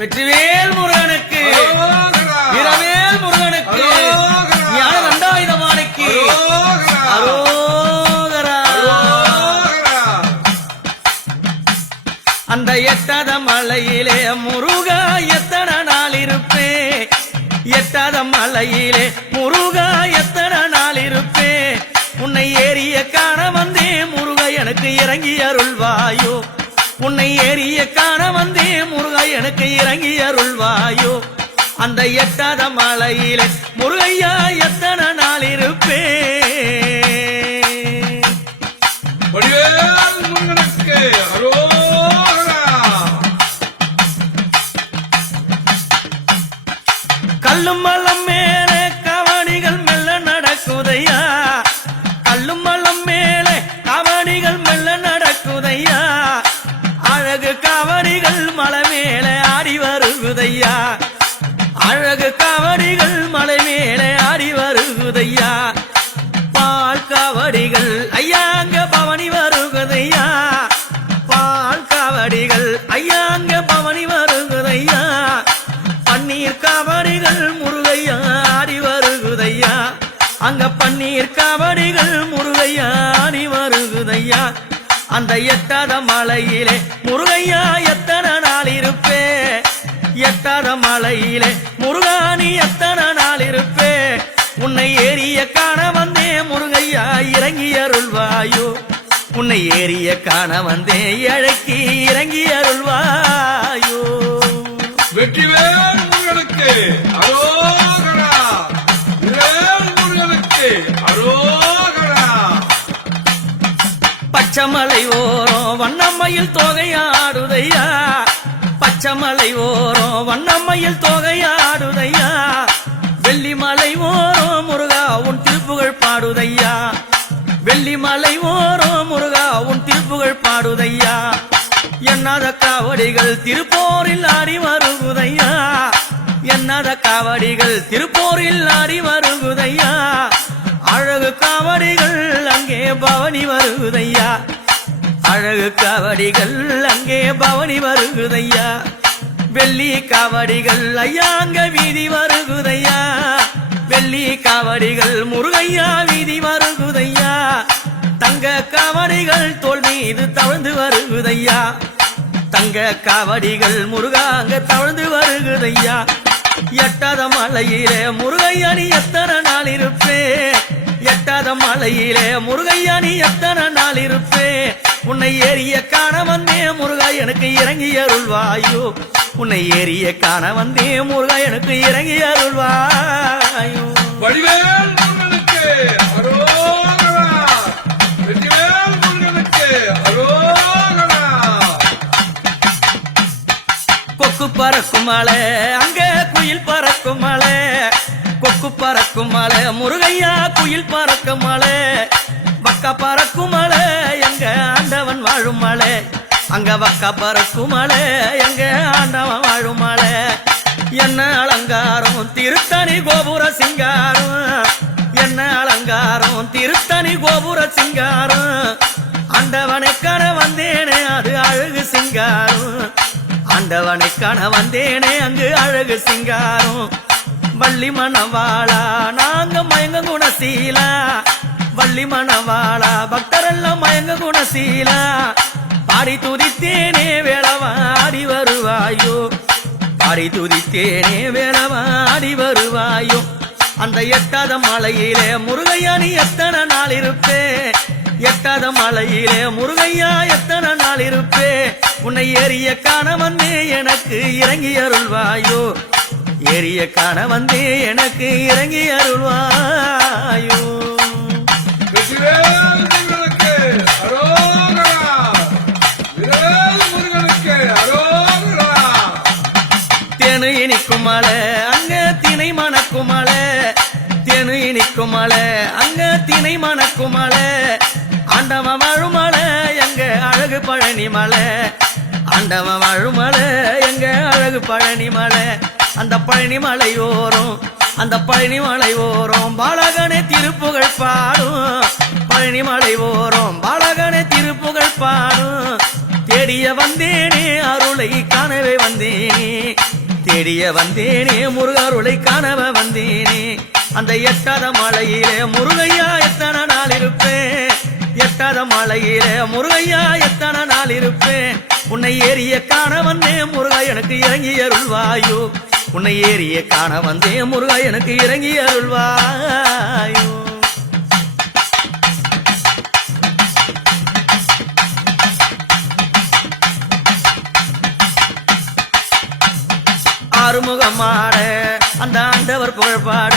வெற்றிவேல் முருகனுக்கு. வீரவேல் முருகனுக்கு. ஞான தண்டாயுதமானுக்கு. அந்த எட்டாத மலையிலே முருகா எத்தனை நாள் இருப்பே? எட்டாத மலையிலே முருகா எத்தனை நாள் இருப்பே? உன்னை ஏறிய காண வந்தே முருகா எனக்கு இறங்கி அருள்வாயோ? உன்னை ஏறிய காண வந்தே முருகா எனக்கு இறங்கி அருள்வாயோ அந்த எட்டாத மலையிலே முருகையா எத்தனை நாள் இருப்பே. கல்லும் மலம் மேலே காவடிகள் மலை மேலே ஆடி வருகுதையா பால் காவடிகள் ஐயாங்க பவனி வருகுதையா பால் காவடிகள் ஐயாங்க பவனி வருகுதையா பன்னீர் காவடிகள் முருகையா ஆடி வருகுதையா அங்க பன்னீர் காவடிகள் முருகையா ஆடி வருகுதையா அந்த எட்டாத மலையிலே முருகையா எத்தனை நாள் இருப்பே? எட்டாத மலையிலே முருகா எத்தனை நாள் இருப்பே உன்னை ஏறிய காண வந்தே முருகையா இறங்கி அருள்வாயோ உன்னை ஏறிய காண வந்தே இழக்கி இறங்கி அருள்வாயோ வெற்றிவேல் முருகனுக்கு அரோகரா. முருகனுக்கு அரோகரா. பச்சமலை ஓரம் வண்ணம்மையில் தொகையாடுதையா பச்சமலை ஓரம் வண்ணம்மையில் தொகையாடுதையா? வெள்ளிமலை ஓரம் முருகா உன் திருப்புகழ் பாடுதையா? வெள்ளிமலை ஓரம் முருகா உன் திருப்புகழ் பாடுதையா? என்னாத காவடிகள் திருப்போரில் ஆடி வருகுதையா? என்னாத காவடிகள் திருப்போரில் ஆடி வருகுதையா? அழகு காவடிகள் அங்கே பவனி வருகுதையா? அழகு காவடிகள் அங்கே பவனி வருகுதையா? வெள்ளி காவடிகள் ஐயா அங்க வீதி வருகுதையா? வெள்ளி காவடிகள் முருகையா வீதி வருகுதையா? தங்க காவடிகள் தோல் மீது தவழ்ந்து வருகுதையா? தங்க காவடிகள் முருகா அங்க தவழ்ந்து வருகுதையா? எட்டாத மலையிலே முருகையானி எத்தனை நாள் இருப்பே? எட்டாத மலையிலே முருகையானி எத்தனை நாள் இருப்பே? உன்னை ஏறிய காண வந்தே முருகா எனக்கு இறங்கி அருள்வாயோ உன்னை ஏறிய காண வந்தே முருகா எனக்கு இறங்கி அருள்வாயோ வடிவேல் முருகனுக்கு அரோகரா. வெற்றிவேல் முருகனுக்கு அரோகரா. கொக்கு பறக்கும் மலை அங்க குயில் பறக்கும் மலை கொக்கு பறக்கும் மலை. முருகையா குயில் பறக்கும் மலை. வக்க பறக்கும் மலை எங்க ஆண்டவன் வாழும் மலை. அங்க வக்க பறக்கும் மலை எங்க ஆண்டவன் வாழும் மலை. என்ன அலங்காரம் திருத்தணி கோபுர சிங்காரம். என்ன அலங்காரம் திருத்தணி கோபுர சிங்காரம். ஆண்டவனை கண வந்தேனே அது அழகு சிங்காரம். ஆண்டவனை கண வந்தேனே அங்கு அழகு சிங்காரம். வள்ளி மணவாளா நாங்க மயங்க குணசீலா வள்ளி மணவாளா பக்தரெல்லாம் மயங்க குணசீலா பாடி துதித்தேனே வேளவாடி வருவாயோ. பாடி துதித்தேனே வேளவாடி வருவாயோ. அந்த எட்டாத மலையிலே முருகையா நீ எத்தனை நாள் இருப்பே? எட்டாத மலையிலே முருகையா எத்தனை நாள் இருப்பே? உன்னை ஏறிய காண வந்தே எனக்கு இறங்கி அருள்வாயோ. ஏறிய காண வந்தே எனக்கு இறங்கி அருள்வாயோ. தேனு இனிக்கும் மலை அங்க திணை மணக்கும் மலை தேனு இனிக்கும் மலை அங்க திணை மணக்கும் மலை ஆண்டவன் வாழும் மலை எங்க அழகு பழனி மலை. ஆண்டவன் வாழும் மலை எங்க அழகு பழனி மலை. அந்த பழனி மலை அந்த பழனி மலை பாலகனை திருப்புகழ் பாடும். பழனி மலை பாலகனை திருப்புகழ் பாடும். தேடிய வந்தேனே அருளை காணவே வந்தேனே. தேடிய வந்தேனே முருகருளை காணவ வந்தேனே. அந்த எட்டாத மலையிலே முருகையா எத்தனை நாள் இருப்பேன்? எட்டாத மலையிலே முருகையா எத்தனை நாள் இருப்பேன்? உன்னை ஏறிய காண வந்தேன் முருகா எனக்கு இறங்கி அருள்வாயோ? உன்னை ஏறிய காண வந்தேன். முருகா எனக்கு இறங்கி அருள்வாயோ. ஆறுமுகமாட அந்த ஆண்டவர் புகழ்பாட.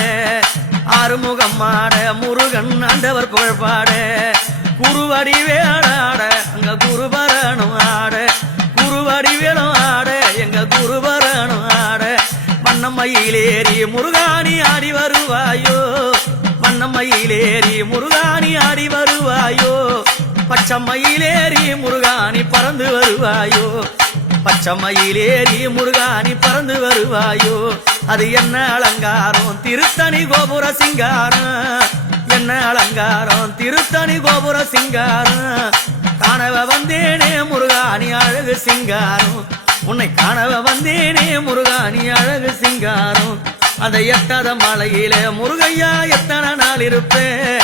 ஆறுமுகமாட முருகன் ஆண்டவர் புகழ்பாட. குருவடி வேளாட அங்க குருபரணும் ஆட. குருவடி வேணும் ஆட எங்க குருபரணும் ஆட. வண்ணமயிலேறி முருகாணி ஆடி வருவாயோ? வண்ணமயிலேறி முருகாணி ஆடி வருவாயோ? பச்சம்மையிலேறி முருகாணி பறந்து வருவாயோ? பச்சம்மையிலேறி முருகாணி பறந்து வருவாயோ? அது என்ன அலங்காரம்? திருத்தணி கோபுர சிங்காரம். என்ன அலங்காரம்? திருத்தணி கோபுர சிங்காரம். காணவ வந்தேனே முருகாணி அழகு சிங்காரம். உன்னை காணவ வந்தேனே முருகாணி அழகு சிங்காரம். அந்த எட்டாத மலையிலே முருகையா எத்தனை நாள் இருப்பேன்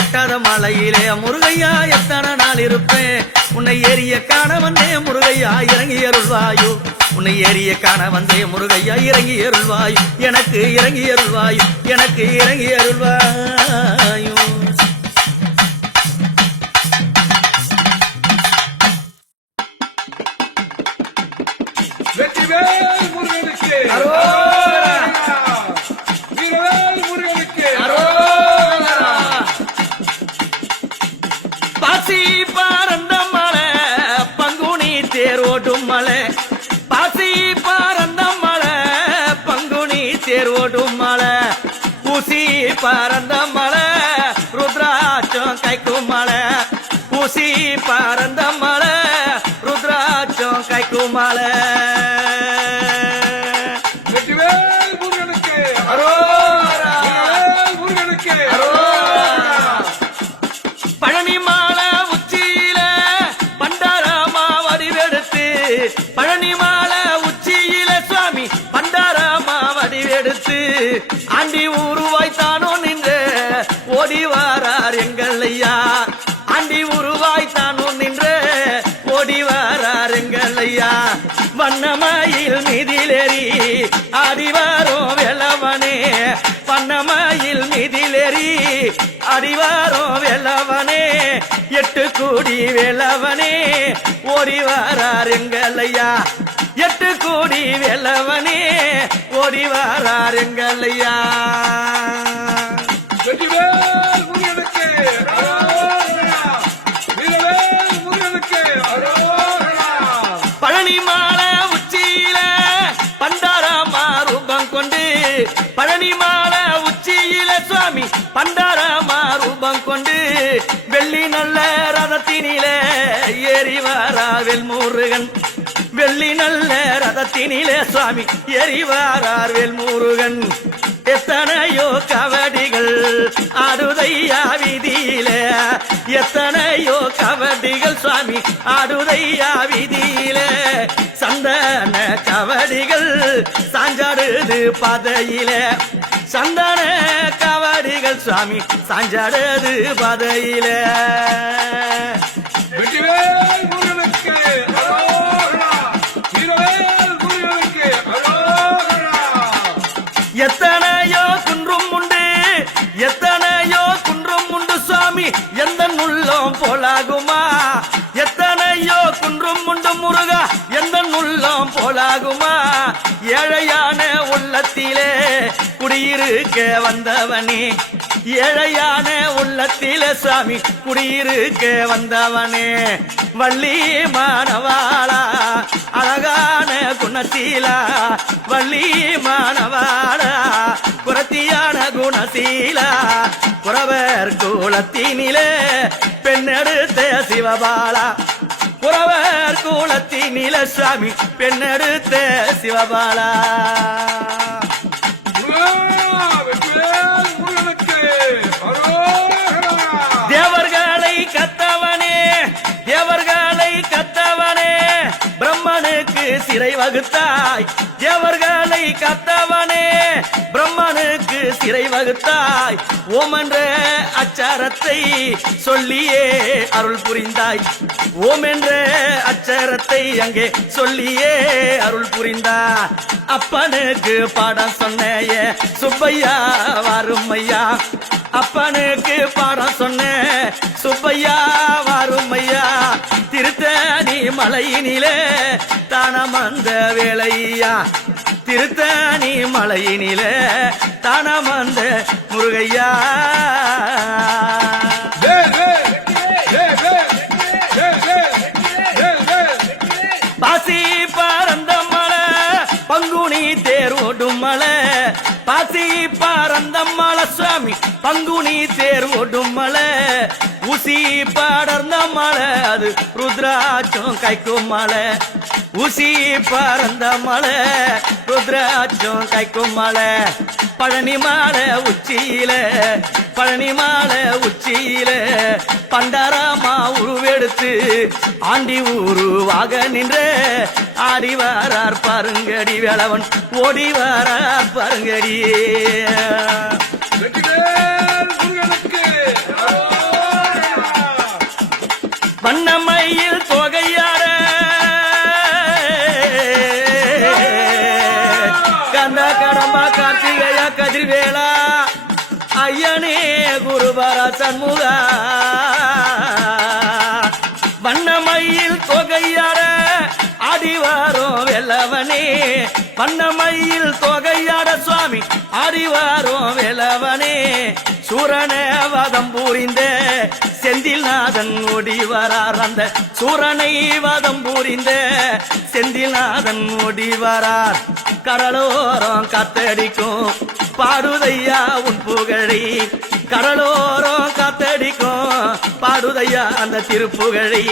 எட்டாத மலையிலே முருகையா எத்தனை நாள் இருப்பேன் உன்னை ஏறிய காண வந்தே முருகையா இறங்கி அருள்வாயோ. உன்னை ஏறிய காண வந்தே முருகையா இறங்கி அருள்வாயு. எனக்கு இறங்கி அருள்வாயு எனக்கு இறங்கி அருள்வாயோ. பசி பாரந்த மலை பங்குனி தேரோடும் மலை. பசி பாரந்த மலை பங்குனி தேரோடும் மலை. புசி பறந்த மலை ருத்ராட்சம் கைக்கும் மலை. புசி பறந்த மலை ருத்ராட்சம் கைக்கும் மலை. ஆண்டி உருவாய்த்தானோ நின்று? ஓடி வாரார் எங்கள் ஐயா. ஆண்டி உருவாய்த்தானோ நின்று? ஓடி வாரார் எங்கள் ஐயா. வண்ணமாயில் மிதிலேறி ஆடிவாரோ வெள்ளவனே வண்ணமாயில் மிதிலேறி அடிவாரோ வெள்ளவனே எட்டு கூடி வெள்ளவனே ஓடி வாரார் எங்கள் ஐயா. எட்டு கூடி வெள்ளவனே ஓடி வாரார் எங்கள் ஐயா. பழனி மாலை உச்சியில பண்டாராமா ரூபம் கொண்டு பழனி மாலை உச்சியில சுவாமி பண்டாராமா ரூபம் கொண்டு வெள்ளி நல்ல ரதத்தினிலே ஏறி வாராவில் முருகன் வெள்ளி நல்ல ரதத்தினிலே சுவாமி எரிவாரார் வாரார் வேல் முருகன் எத்தனையோ கவடிகள் ஆடுதையா வீதியில. எத்தனையோ கவடிகள் சுவாமி ஆடுதையா வீதியில. சந்தன கவடிகள் சாஞ்சாடுது பதையில. சந்தன கவடிகள் சுவாமி சாஞ்சாடுது பதையில. எத்தனையோ குன்றும் உண்டு எத்தனையோ குன்றும் உண்டு சுவாமி. எந்த உள்ளம் போலாகுமா? எத்தனையோ குன்றும் உண்டு முருகா எந்த உள்ளம் போலாகுமா? ஏழையான உள்ளத்திலே குடியிருக்க வந்தவனே. ஏழையான உள்ளத்திலே சாமி குடியிருக்க வந்தவனே. வள்ளி மாணவாளா அழகான குணசீலா. வள்ளி மாணவாளா குரத்தியான குணசீலா. குறவர் குலத்தினிலே பெண்ணெடுத்த சிவபாலா. குறவர் கூலத்தி நீலசாமி பெண்ணெடுத்த சிவபாலா. தேவர்களை கத்தவனே தேவர்களை கத்தவனே பிரம்மனுக்கு சிறை வகுத்தாய். தேவர்களை கத்தவனே சிறை வகுத்தாய் ஓமென்ற அச்சாரத்தை சொல்லியே அருள் புரிந்தாய். ஓம் என்ற அச்சரத்தை அங்கே சொல்லியே அருள் புரிந்தா அப்பனுக்கு பாடம் சொன்னேய சுப்பையா வாருமையா. அப்பனுக்கு பாடம் சொன்ன சுப்பையா வாருமையா. திருத்தணி மலையினிலே தானம் அந்த வேலையா. திருத்தணி மலையினில தானம் வந்த முருகையா. பாசி பறந்த மலை பங்குனி தேரோடும் மலை. பாசி பறந்த மலை சுவாமி பங்குனி தேரோடும் மலை. ஊசி படர்ந்த மலை அது ருத்ராட்சம் கைக்கும் மலை. ஊசி பறந்த மலை ருத்ராட்சம் கைக்கும் மலை பழனி மாலை உச்சியில பழனி மாலை உச்சியில பண்டாரமா உருவெடுத்து ஆண்டி உருவாக நின்ற ஆடி வாரார் பாருங்கடி வேளவன் ஓடி வாரார் பாருங்கடி வெற்றிவேல் முருகனுக்கு அரோகரா. வண்ணமையில் தொகையார கந்த கார்த்திகையா கதிர்வேலா. ஐயனே குருபர சண்முகா வண்ணமையில் தொகையார அடிவாரோ வெல்லவனே. வண்ணமையில் தொகையாட சுவாமி அடிவாரோ வெல்லவனே. சூரனே வதம் புரிந்த செந்தில்நாதன் ஓடி வரார். அந்த சூரனை வதம் புரிந்த செந்தில்நாதன் ஓடி வரார். கடலோரம் காத்தடிக்கும் பாடுதையா உன் புகழை. கடலோரம் காத்தடிக்கும் பாடுதையா அந்த திருப்புகழை?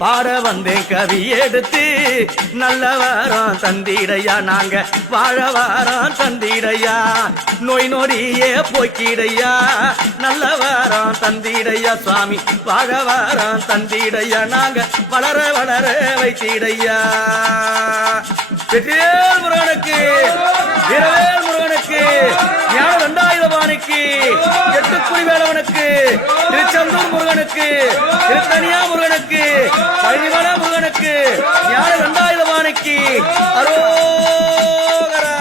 பாட வந்தேன் கவி எடுத்து. நல்ல வாரம் தந்திடையா நாங்க வாழ வாரம் தந்திடையா? நோய் நொடியே போக்கிடையா? நல்ல வாரம் தந்திடையா சுவாமி? வாழ வாரம் தந்திடையா நாங்க வளர வளர வைத்திடையா? வெற்றிவேல் முருகனுக்கு வீரவேல் முருகனுக்கு ஞான தண்டாயுதபாணிக்கு எட்டுக்குடி வேலவனுக்கு திருச்செந்தூர் முருகனுக்கு முருகனுக்கு திருத்தனியா முருகனுக்கு பழனிமல முருகனுக்கு ஞான தண்டாயுதபாணிக்கு அரோகரா